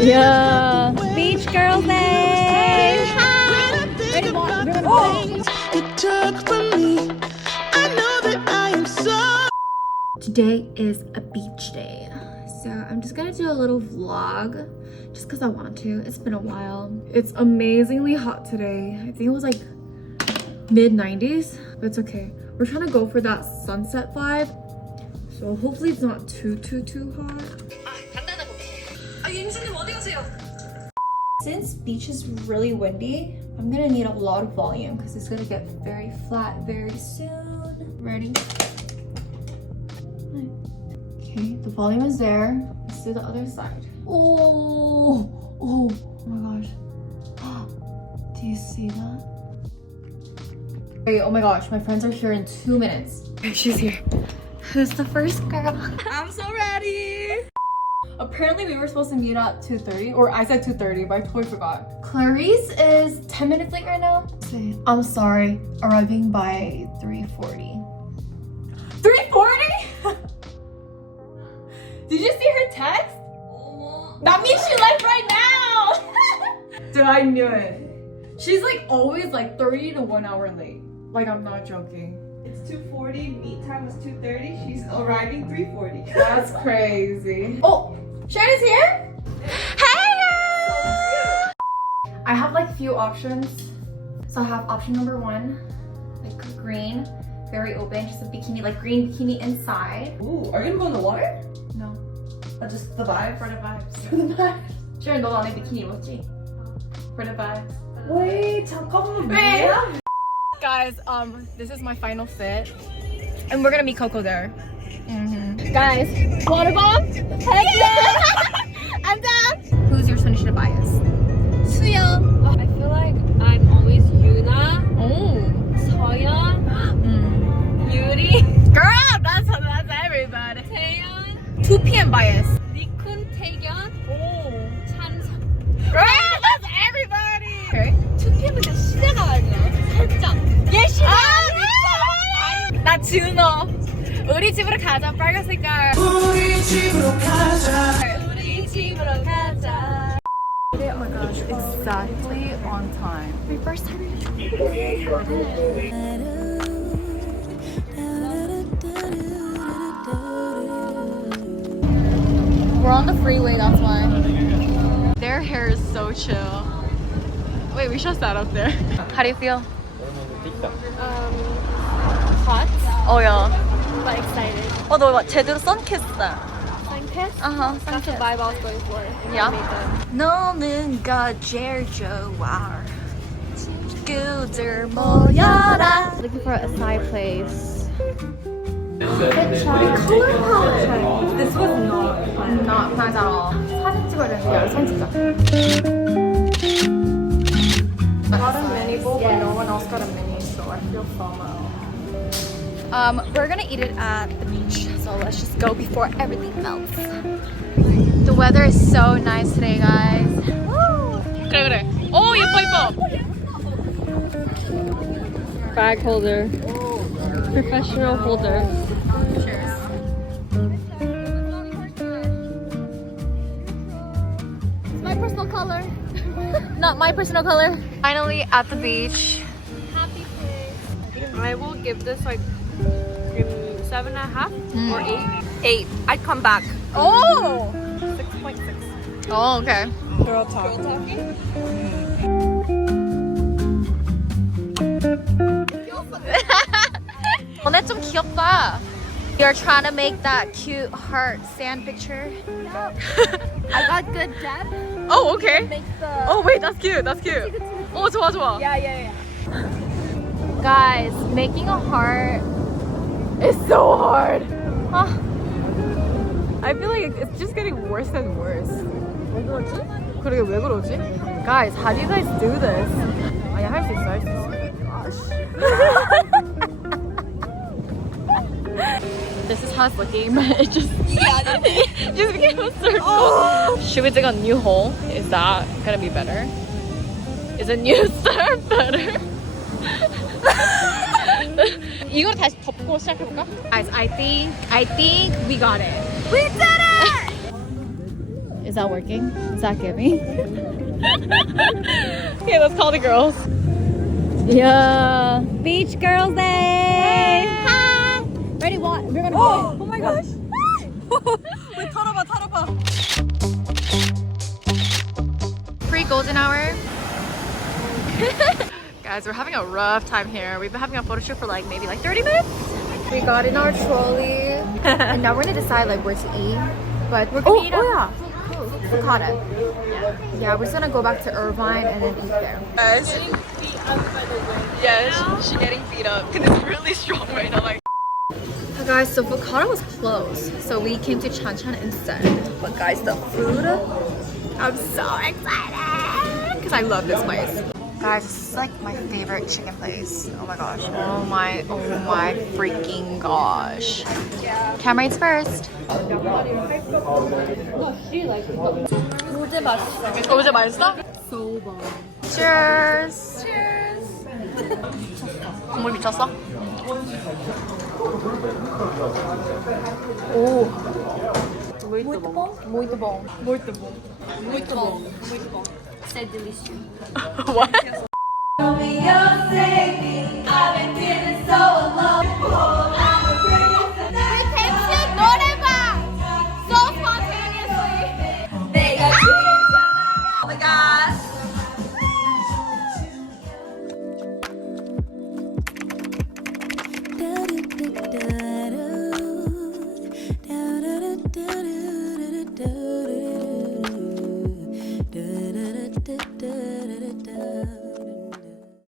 Yeah. Beach girl day. Today is a beach day. So I'm just gonna do a little vlog just because I want to. It's been a while. It's amazingly hot today. I think it was like mid 90s, but it's okay. We're trying to go for that sunset vibe. So hopefully it's not too hot. Since beach is really windy, I'm gonna need a lot of volume because it's gonna get very flat very soon. Ready? Okay, the volume is there. Let's do the other side. Oh my gosh. Do you see that? Wait, oh my gosh, my friends are here in 2 minutes. Okay, she's here. Who's the first girl? I'm so ready. Apparently we were supposed to meet at 2:30, or I said 2:30, but I totally forgot. Clarice is 10 minutes late right now. I'm sorry, arriving by 3:40. 3:40? Did you see her text? That means she left right now! Dude, I knew it. She's like always like 30 to 1 hour late. Like, I'm not joking. It's 2:40, meet time was 2:30, she's arriving 3:40. That's crazy. Oh, Shannon's here? Hey! I have like few options. So I have option number 1, like green, very open, just a bikini, like green bikini inside. Ooh, are you gonna go in the water? No. Just the vibe? For the vibes. For the vibes. Sharon, 너 안에 비키니 입었지? For the vibes. Wait, 잠깐만. Wait. Guys, this is my final fit, and we're gonna meet Coco there. Guys, water bomb? Heck yeah! I'm down. Who's your Sunshine bias? 수영. I feel like I'm always Yuna, Oh, 서연, Yuri, girl, that's everybody. 태연, 2 p.m. bias. 니쿤, 태견, Oh, 찬성. girl, that's everybody. Okay. 2PM은 진짜 시대가 아니야. 살짝. 얘 시대. 나 준호. 우리 집으로 가자. 빨간 색깔. 우리 집으로 가자. Oh my gosh, exactly on time. My first time. We're on the freeway, that's why. Their hair is so chill. Wait, we should stand up there. How do you feel? Hot, Oh yeah. but excited. 너 제대로 선키스다. Sunkiss? Uh-huh, That's the vibe I was going for. in my Yeah. makeup. 너는 제일 좋아. 친구들 모여라. Looking for a acai place. This was not planned. Not planned at all. 사진 찍어야 되는데, 야, 사진 찍자. Got a mini bowl, but no one else got a mini, so I feel FOMO. We're gonna eat it at the beach, so let's just go before everything melts. The weather is so nice today, guys. Woo! 그래. 오, 예뻐. Bag holder. Professional holder. Cheers. It's my personal color. Not my personal color. Finally at the beach. Happy place. I will give this like 7.5 or 8. 8. I'd come back. Oh! 6.6. Oh, okay. Girl talking. 너네 좀 귀엽다. You're trying to make that cute heart sand picture. I got good depth. Oh, okay. Make the. Oh, wait, that's cute. Oh, 좋아. Yeah. Guys, making a heart is so hard. I feel like it's just getting worse and worse. 왜 그러지? 그러게 왜 그러지? Guys, how do you guys do this? 아니, 할 수 있어. This is how it's looking, but it just became a circle. Oh. Should we dig a new hole? Is that gonna be better? Is a new start better? 이거를 다시 덮고 시작해볼까? Guys, I think we got it. We did it! Is that working? Is that giving? Okay, let's call the girls. Yeah. Beach Girls Day! Hi! Ready? What? We're gonna go. Oh my gosh! Wait, 타라봐. Pre-golden hour. Guys, we're having a rough time here. We've been having a photo shoot for maybe 30 minutes. We got in our trolley, and now we're gonna decide where to eat. But we're gonna eat at Fukata. Yeah, we're just gonna go back to Irvine and then eat there. Guys. Yes, she's getting beat up because it's really strong right now. Guys, so Fukata was closed, so we came to Chan Chan instead. But guys, the food, I'm so excited because I love this place. Guys, this is my favorite chicken place. Oh my gosh. Oh my freaking gosh. Camera eats first. 어제 맛있어? So bomb. Cheers. Cheers. 국물 미쳤어? 오. Muito bom. C'est délicieux. What? Da da da da da.